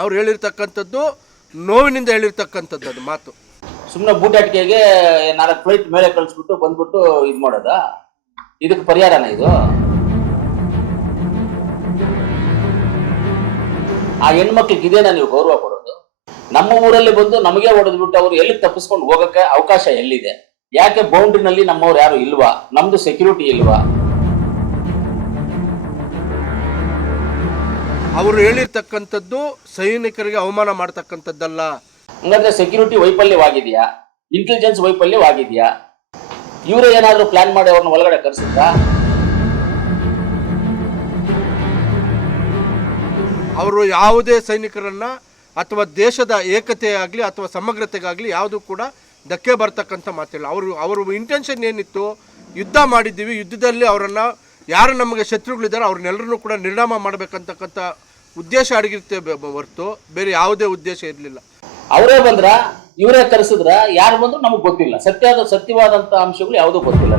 ಅವ್ರು ಹೇಳಿರ್ತಕ್ಕಂಥದ್ದು ನೋವಿನಿಂದ ಹೇಳಿರ್ತಕ್ಕಂಥದ್ದು ಅದು ಮಾತು. ಸುಮ್ಮನೆ ಬೂಟಾಟಿಕೆಗೆ 4 ಫ್ಲೈಟ್ ಮೇಲೆ ಕಳಿಸ್ಬಿಟ್ಟು ಬಂದ್ಬಿಟ್ಟು ಇದು ಮಾಡೋದಾ? ಇದಕ್ಕೆ ಪರಿಹಾರನ ಇದು? ಆ ಹೆಣ್ಮಕ್ಳಿಗೆ ಇದೇನಾ ನೀವು ಗೌರವ ಕೊಡೋದು? ನಮ್ಮ ಊರಲ್ಲಿ ಬಂದು ನಮಗೆ ಹೊಡೆದ್ಬಿಟ್ಟು ಅವ್ರು ಎಲ್ಲಿ ತಪ್ಪಿಸ್ಕೊಂಡು ಹೋಗಕ್ಕೆ ಅವಕಾಶ ಎಲ್ಲಿದೆ? ಯಾಕೆ ಬೌಂಡ್ರಿನಲ್ಲಿ ನಮ್ಮವ್ರು ಯಾರು ಇಲ್ವಾ? ನಮ್ದು ಸೆಕ್ಯೂರಿಟಿ ಇಲ್ವಾ? ಅವರು ಹೇಳಿರ್ತಕ್ಕಂಥದ್ದು ಸೈನಿಕರಿಗೆ ಅವಮಾನ ಮಾಡ್ತಕ್ಕಂಥದ್ದಲ್ಲ. ಹಂಗಂದ್ರೆ ಸೆಕ್ಯೂರಿಟಿ ವೈಫಲ್ಯವಾಗಿದೆಯಾ? ಇಂಟೆಲಿಜೆನ್ಸ್ ವೈಫಲ್ಯವಾಗಿದೆಯಾ? ಇವರೇ ಏನಾದ್ರು ಪ್ಲಾನ್ ಮಾಡಿ ಅವ್ರನ್ನ ಒಳಗಡೆ ಕರೆಸಿದ್ರಾ? ಅವರು ಯಾವುದೇ ಸೈನಿಕರನ್ನ ಅಥವಾ ದೇಶದ ಏಕತೆ ಆಗಲಿ ಅಥವಾ ಸಮಗ್ರತೆಗಾಗಲಿ ಯಾವುದು ಕೂಡ ಧಕ್ಕೆ ಬರ್ತಕ್ಕಂಥ ಮಾತಿಲ್ಲ. ಅವರು ಇಂಟೆನ್ಷನ್ ಏನಿತ್ತು, ಯುದ್ಧ ಮಾಡಿದ್ದೀವಿ, ಯುದ್ಧದಲ್ಲಿ ಅವರನ್ನು ಯಾರು ನಮಗೆ ಶತ್ರುಗಳಿದ್ದಾರೆ ಅವ್ರನ್ನೆಲ್ಲರನ್ನೂ ಕೂಡ ನಿರ್ನಾಮ ಮಾಡಬೇಕಂತಕ್ಕಂಥ ಉದ್ದೇಶ ಅಡಗಿರುತ್ತೆ ಹೊರತು ಬೇರೆ ಯಾವುದೇ ಉದ್ದೇಶ ಇರಲಿಲ್ಲ. ಅವರೇ ಬಂದ್ರ, ಇವರೇ ಕರೆಸಿದ್ರ, ಯಾರು ಬಂದ್ರು ನಮಗೆ ಗೊತ್ತಿಲ್ಲ. ಸತ್ಯವಾದಂತ ಅಂಶಗಳು ಯಾವುದೂ ಗೊತ್ತಿಲ್ಲ.